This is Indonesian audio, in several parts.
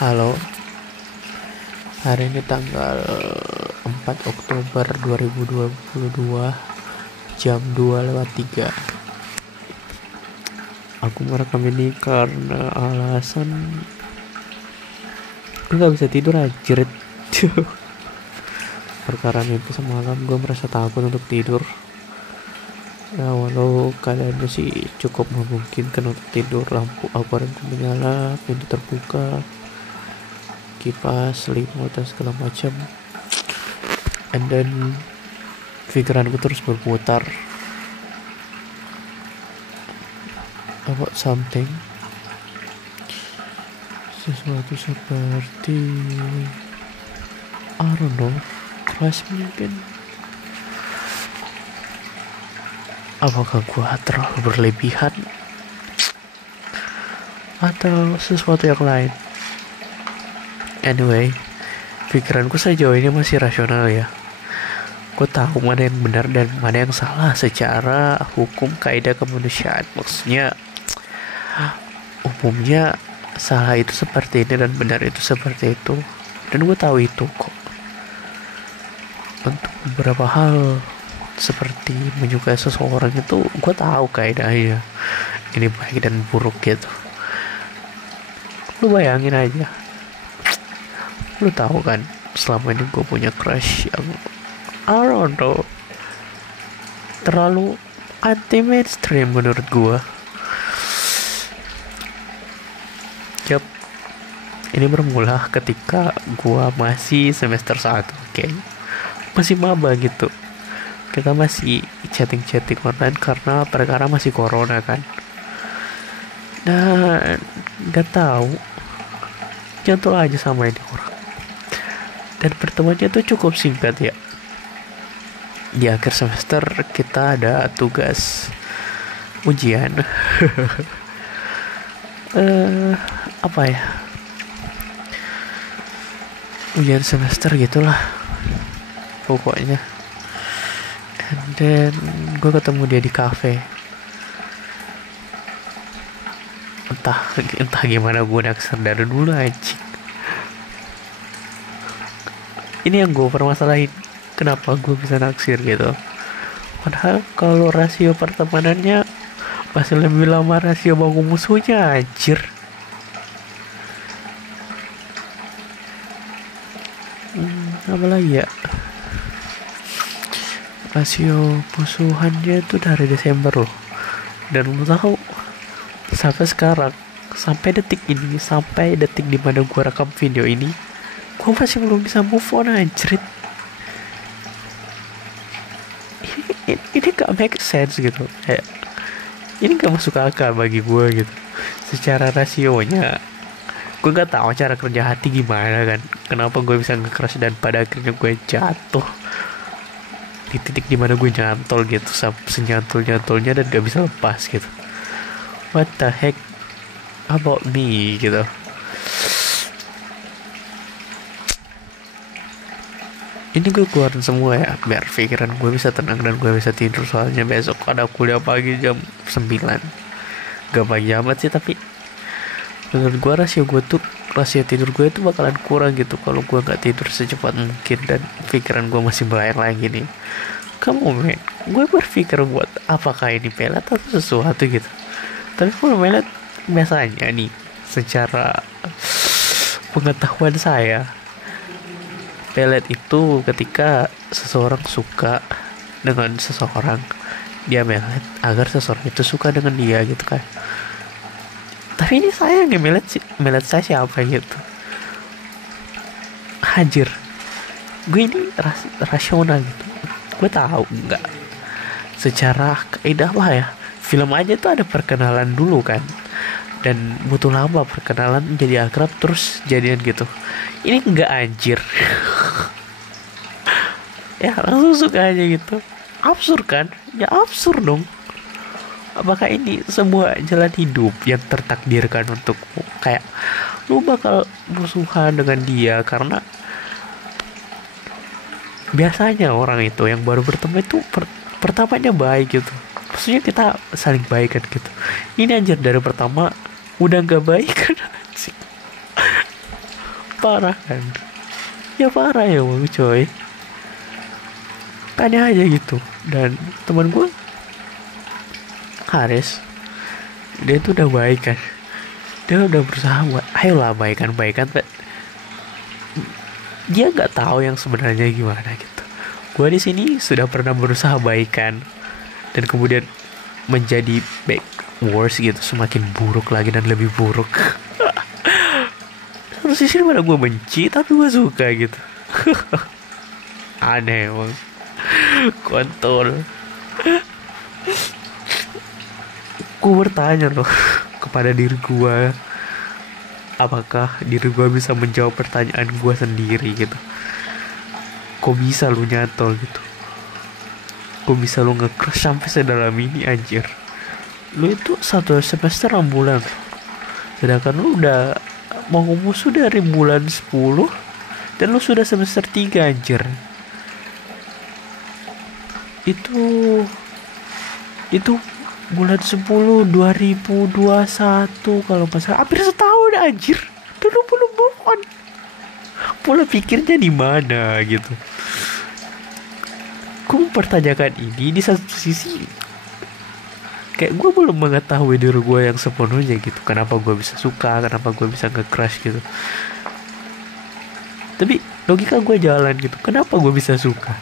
Halo, hari ini tanggal 4 Oktober 2022 jam 2:03. Aku merekam ini karena alasan gue gak bisa tidur anjir. Perkara itu semalam gue merasa takut untuk tidur. Ya walau kalian masih cukup memungkinkan untuk tidur, lampu akuarium menyala, pintu terbuka, kipas, selimut dan segala macam, and then pikiranku terus berputar about something, sesuatu seperti I don't know, kelas mungkin. Apakah gua terlalu berlebihan atau sesuatu yang lain? Anyway, pikiranku sejauh ini masih rasional ya. Gue tahu mana yang benar dan mana yang salah secara hukum kaidah kemanusiaan. Maksudnya, umumnya salah itu seperti ini dan benar itu seperti itu. Dan gue tahu itu kok. Untuk beberapa hal seperti menyukai seseorang itu gue tahu kaidahnya. Ini baik dan buruk gitu. Lu bayangin aja. Lu tahu kan, selama ini gue punya crush yang I don't know, terlalu anti mainstream menurut gue. Yup, ini bermula ketika gue masih semester 1, okay? Masih maba gitu. Kita masih chatting online karena perkara masih corona kan. Dan gak tahu, jatuh aja sama ini orang. Dan pertemuannya tuh cukup singkat ya. Di akhir semester kita ada tugas ujian. Apa ya? Ujian semester gitulah. Pokoknya. And then gue ketemu dia di kafe. Entah gimana gue naksir dari dulu aja. Ini yang gue permasalahin, kenapa gue bisa naksir gitu. Padahal kalau rasio pertemanannya masih lebih lama rasio baku musuhnya anjir. Apa lagi ya, rasio musuhannya itu dari Desember loh. Dan lo tahu, sampai sekarang, sampai detik dimana gue rekam video ini, gue masih belum bisa move on anjrit. Ini gak make sense gitu. Kayak, ini gak masuk akal bagi gue gitu. Secara rasionya, gue gak tahu cara kerja hati gimana kan. Kenapa gue bisa nge-crush dan pada akhirnya gue jatuh di titik dimana gue nyantol gitu, senyantol-nyantolnya dan gak bisa lepas gitu. What the heck about me gitu. Ini gue keluarin semua ya, biar pikiran gue bisa tenang dan gue bisa tidur. Soalnya besok ada kuliah pagi jam 9. Gak pagi amat sih, tapi menurut gue rasio tidur gue itu bakalan kurang gitu kalau gue gak tidur secepat mungkin. Dan pikiran gue masih melayang-layang gini. Kamu men, gue berpikir buat apakah ini pelet atau sesuatu gitu. Tapi kalau pelet, biasanya nih, secara pengetahuan saya, pelet itu ketika seseorang suka dengan seseorang, dia melet agar seseorang itu suka dengan dia gitu kan. Tapi ini saya yang melet saya siapa gitu. Hajar, gue ini rasional gitu. Gue tahu nggak secara kaidah apa ya, film aja tuh ada perkenalan dulu kan, dan butuh lama perkenalan jadi akrab terus jadian gitu. Ini enggak anjir. Ya langsung suka aja gitu. Absurd kan? Ya absurd dong. Apakah ini sebuah jalan hidup yang tertakdirkan untukmu? Kayak lu bakal musuhan dengan dia karena biasanya orang itu yang baru bertemu itu pertamanya baik gitu. Maksudnya kita saling baik kan gitu. Ini anjir dari pertama udah gak baik kan. parah kan, ya parah ya bang coy, tanya aja gitu. Dan teman gue Haris, dia tuh udah baik kan, dia udah berusaha buat ayolah baikan but dia nggak tahu yang sebenarnya gimana gitu. Gue di sini sudah pernah berusaha baikan dan kemudian menjadi back worse gitu, semakin buruk lagi dan lebih buruk. Satu sisi mana gue benci tapi gue suka gitu. Aneh emang, kontol. Gue bertanya loh kepada diri gue, apakah diri gue bisa menjawab pertanyaan gue sendiri gitu. Kok bisa lu nyantol gitu, kok bisa lu nge-crush sampai sedalam ini anjir. Lu itu 1 semester 6 bulan, sedangkan lu udah mau musuh dari bulan 10 dan lu sudah semester 3 anjir. Itu bulan 10 2021 kalau nggak salah, hampir setahun anjir. Dulu belum move on. Pola pikirnya di mana gitu. Gue mempertanyakan ini di satu sisi, kayak gue belum mengetahui diri gue yang sepenuhnya gitu. Kenapa gue bisa suka, kenapa gue bisa nge-crush gitu. Tapi logika gue jalan gitu, kenapa gue bisa suka.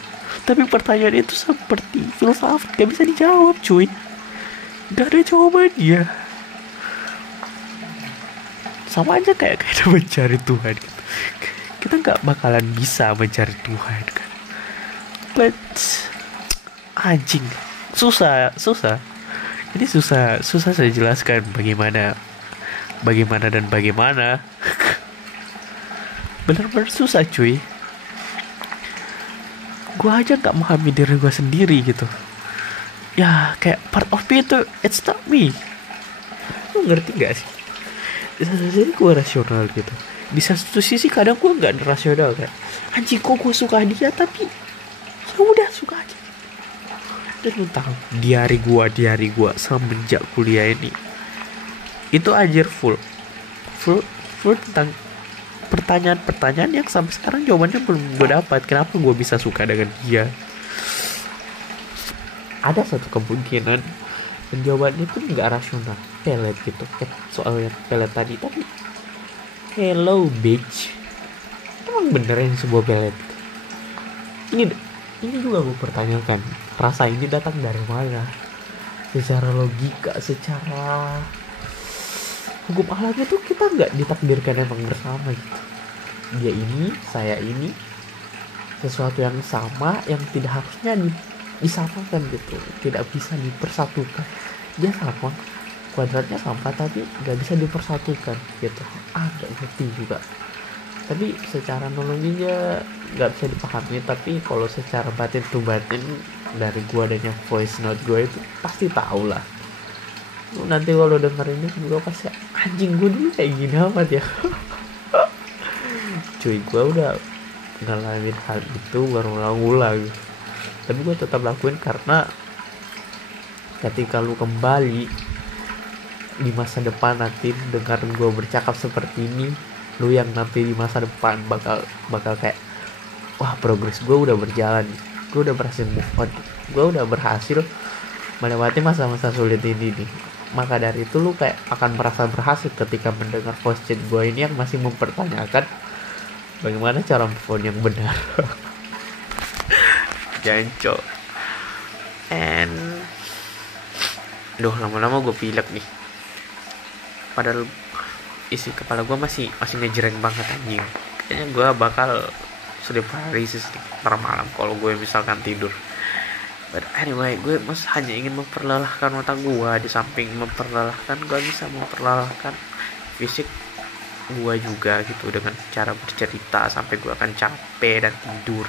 Tapi pertanyaan itu seperti filsafat, gak bisa dijawab cuy. Gak ada jawabannya. Sama aja kayak mencari Tuhan gitu. Kita gak bakalan bisa mencari Tuhan kan. But anjing, susah. Ini susah saya jelaskan bagaimana. Benar-benar susah cuy. Gue aja gak memahami diri gue sendiri gitu. Ya kayak part of me itu, it's not me. Lu ngerti gak sih? Di satu sisi gue rasional gitu, di satu sisi kadang gue gak rasional kan. Anjing kok gue suka dia, tapi ya udah suka aja. Dan lu tahu di hari gue semenjak kuliah ini, itu anjir full tentang pertanyaan yang sampai sekarang jawabannya belum gue dapat. Kenapa gue bisa suka dengan dia? Ada satu kemungkinan dan jawabannya itu nggak rasional, pelet gitu, kayak soal yang pelet tadi. Tapi hello bitch, emang bener yang sebuah pelet? Ini juga gue pertanyakan, rasa ini datang dari mana? Secara logika, secara hukum alamnya tuh kita nggak ditakdirkan emang bersama gitu. Dia ini, saya ini, sesuatu yang sama yang tidak harusnya disamakan gitu, tidak bisa dipersatukan. Dia sama, kuadratnya sama tapi nggak bisa dipersatukan gitu. Nggak ngerti juga. Tapi secara nolonginya nggak bisa dipahami. Tapi kalau secara batin to batin dari gua dan yang voice note gua itu pasti tahu lah. Nanti kalau dengerin ini juga pasti anjing gue dulu kayak gini amat ya. Cuy, gue udah ngalamin hal itu berulang-ulang, tapi gue tetap lakuin karena ketika lu kembali di masa depan nanti dengar gue bercakap seperti ini, lu yang nanti di masa depan bakal kayak, wah progres gue udah berjalan, gue udah berhasil move on, gue udah berhasil melewati masa-masa sulit ini nih. Maka dari itu lu kayak akan merasa berhasil ketika mendengar voice chat gue ini yang masih mempertanyakan bagaimana cara move on yang benar. Jancok. And lama-lama gue pilek nih. Padahal isi kepala gue masih ngejreng banget anjing. Kayaknya gue bakal sleep paralysis per malam kalau gue misalkan tidur. But anyway, gue hanya ingin memperlelahkan otak gue. Di samping memperlelahkan, gue bisa memperlelahkan fisik gue juga gitu, dengan cara bercerita sampai gue akan capek dan tidur.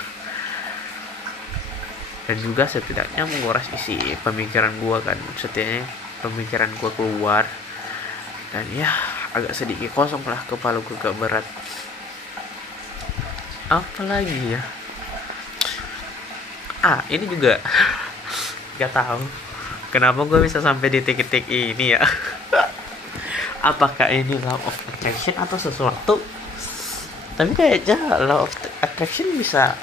Dan juga setidaknya menguras isi pemikiran gue kan. Setidaknya pemikiran gue keluar. Dan ya agak sedikit kosong lah kepala gue, gak berat. Apalagi ya, ini juga gak tahu kenapa gue bisa sampai di titik ini ya. Apakah ini law of attraction atau sesuatu Tapi kayaknya law of attraction bisa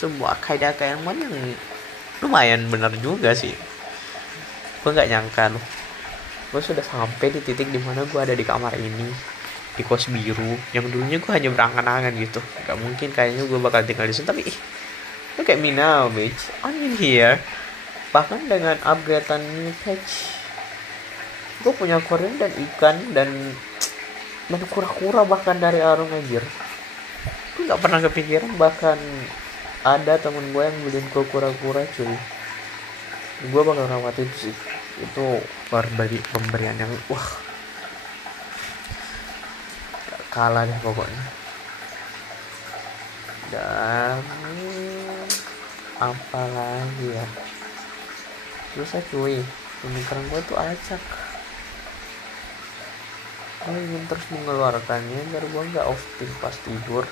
sebuah kaidah keilmuan yang lumayan benar juga sih. Gue nggak nyangka loh, gue sudah sampai di titik dimana gue ada di kamar ini, di kos biru yang dulunya gue hanya berangan-angan gitu. Gak mungkin kayaknya gue bakal tinggal di sini, tapi look at me now bitch, I'm in here. Bahkan dengan upgradean new patch, gue punya aquarium dan ikan dan kura-kura bahkan dari arung anjir. Gue gak pernah kepikiran bahkan ada temen gue yang beliin gue kura-kura cuy. Gue bakal rawat itu sih. Itu pemberian yang wah, gak kalah deh pokoknya. Dan apa lagi ya, susah cuy, pemikiran gue tuh acak. Gue ingin terus mengeluarkannya biar gue gak offting pas tidur,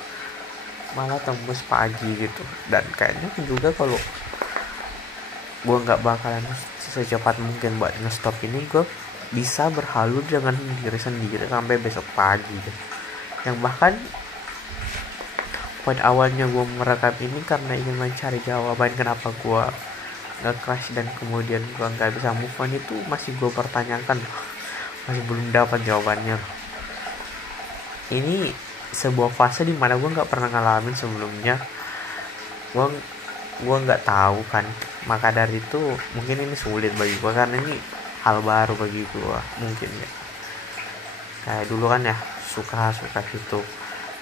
malah tembus pagi gitu. Dan kayaknya juga kalau gue nggak bakalan secepat mungkin buat ngestop ini, gue bisa berhalu dengan diri sendiri sampai besok pagi gitu. Yang bahkan poin awalnya gue merekam ini karena ingin mencari jawaban kenapa gue nge-crash dan kemudian gue nggak bisa move on, itu masih gue pertanyakan, masih belum dapat jawabannya. Ini sebuah fase dimana gue nggak pernah ngalamin sebelumnya. Gue nggak tahu kan, maka dari itu mungkin ini sulit bagi gue karena ini hal baru bagi gue mungkin ya. Kayak dulu kan ya suka gitu,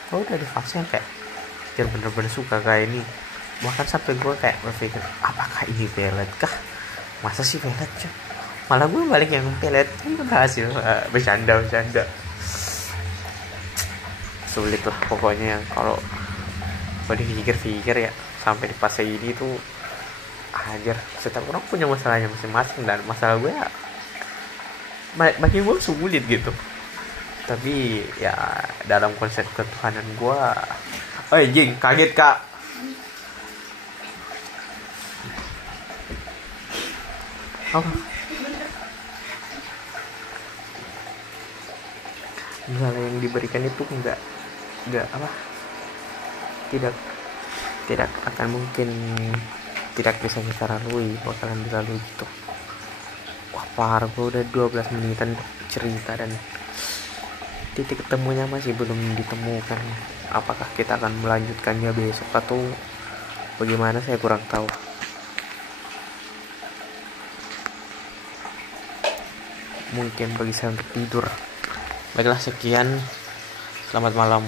gue udah di fase yang kayak bener-bener suka kayak ini. Bahkan sampai gue kayak berpikir apakah ini pelet kah, masa sih pelet cuy, malah gue balik yang pelet kan berhasil. Bercanda sulit lah pokoknya. Kalau dipikir-pikir ya sampai di fase ini tuh anjir, setiap orang punya masalahnya masing-masing, dan masalah gue ya bagi gue sulit gitu. Tapi ya dalam konsep ketuhanan gue, jing kaget kak. Apa? Segala yang diberikan itu enggak apa, tidak akan mungkin tidak bisa kita lalui, bakalan dilalui gitu. Wah parah, gue udah 12 menitan cerita dan titik temunya masih belum ditemukan. Apakah kita akan melanjutkannya besok atau bagaimana, saya kurang tahu. Mungkin bagi saya untuk tidur. Baiklah, sekian, selamat malam.